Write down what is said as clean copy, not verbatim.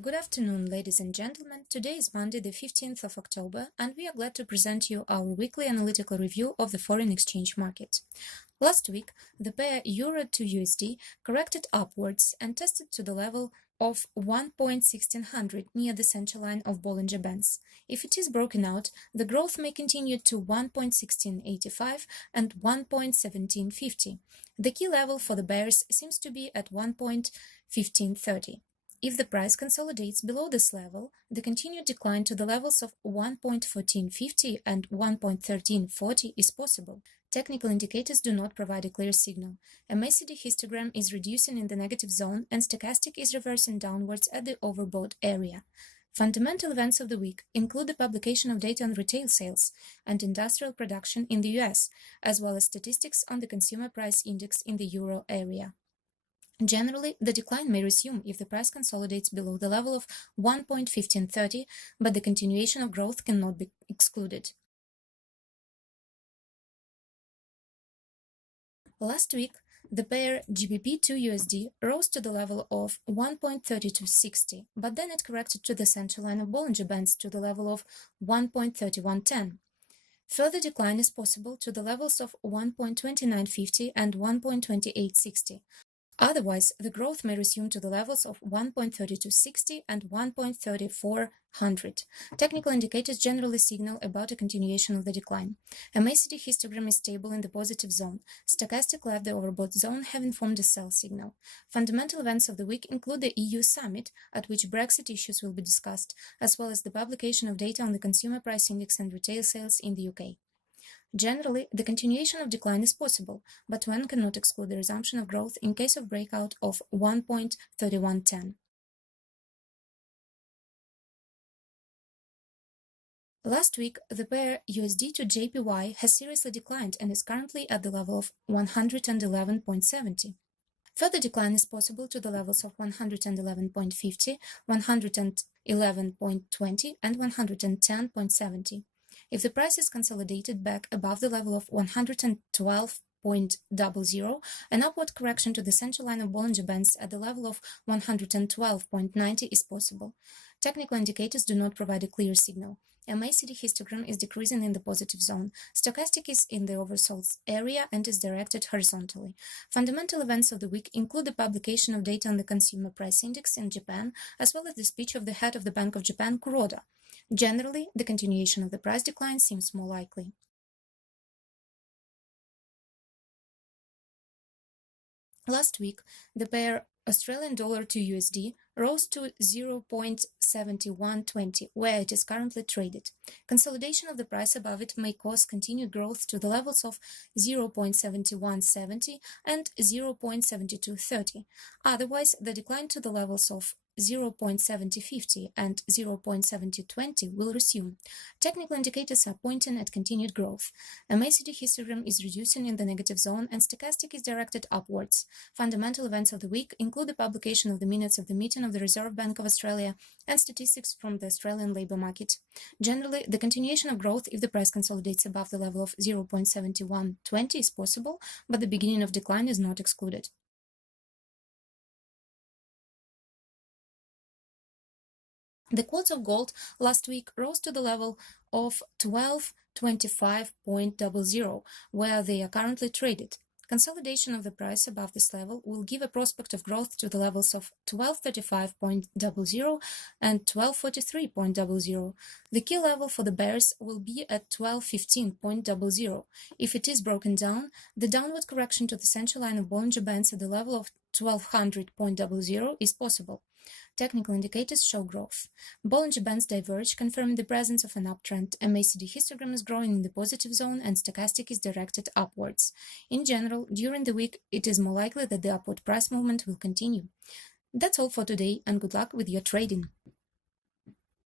Good afternoon, ladies and gentlemen. Today is Monday, the 15th of October, and we are glad to present you our weekly analytical review of the foreign exchange market. Last week, the pair EUR to USD corrected upwards and tested to the level of 1.1600 near the center line of Bollinger Bands. If it is broken out, the growth may continue to 1.1685 and 1.1750. The key level for the bears seems to be at 1.1530. If the price consolidates below this level, the continued decline to the levels of 1.1450 and 1.1340 is possible. Technical indicators do not provide a clear signal. A MACD histogram is reducing in the negative zone and stochastic is reversing downwards at the overbought area. Fundamental events of the week include the publication of data on retail sales and industrial production in the US, as well as statistics on the consumer price index in the euro area. Generally, the decline may resume if the price consolidates below the level of 1.1530, but the continuation of growth cannot be excluded. Last week, the pair GBP to USD rose to the level of 1.3260, but then it corrected to the center line of Bollinger Bands to the level of 1.3110. Further decline is possible to the levels of 1.2950 and 1.2860. Otherwise, the growth may resume to the levels of 1.3260 and 1.3400. Technical indicators generally signal about a continuation of the decline. A MACD histogram is stable in the positive zone. Stochastic left the overbought zone, having formed a sell signal. Fundamental events of the week include the EU summit, at which Brexit issues will be discussed, as well as the publication of data on the consumer price index and retail sales in the UK. Generally, the continuation of decline is possible, but one cannot exclude the resumption of growth in case of breakout of 1.3110. Last week, the pair USD to JPY has seriously declined and is currently at the level of 111.70. Further decline is possible to the levels of 111.50, 111.20, and 110.70. If the price is consolidated back above the level of 112.00, an upward correction to the center line of Bollinger Bands at the level of 112.90 is possible. Technical indicators do not provide a clear signal. A MACD histogram is decreasing in the positive zone. Stochastic is in the oversold area and is directed horizontally. Fundamental events of the week include the publication of data on the consumer price index in Japan, as well as the speech of the head of the Bank of Japan, Kuroda. Generally, the continuation of the price decline seems more likely. Last week, the pair Australian dollar to USD rose to 0.7120, where it is currently traded. Consolidation of the price above it may cause continued growth to the levels of 0.7170 and 0.7230. Otherwise, the decline to the levels of 0.7050 and 0.7020 will resume. Technical indicators are pointing at continued growth. A MACD histogram is reducing in the negative zone and stochastic is directed upwards. Fundamental events of the week include the publication of the minutes of the meeting of the Reserve Bank of Australia and statistics from the Australian labour market. Generally, the continuation of growth if the price consolidates above the level of 0.7120 is possible, but the beginning of decline is not excluded. The quotes of gold last week rose to the level of 1225.00, where they are currently traded. Consolidation of the price above this level will give a prospect of growth to the levels of 1235.00 and 1243.00. The key level for the bears will be at 1215.00. If it is broken down, the downward correction to the center line of Bollinger Bands at the level of 1200.00 is possible. Technical indicators show growth. Bollinger Bands diverge, confirming the presence of an uptrend. A MACD histogram is growing in the positive zone and stochastic is directed upwards. In general, during the week, it is more likely that the upward price movement will continue. That's all for today, and good luck with your trading.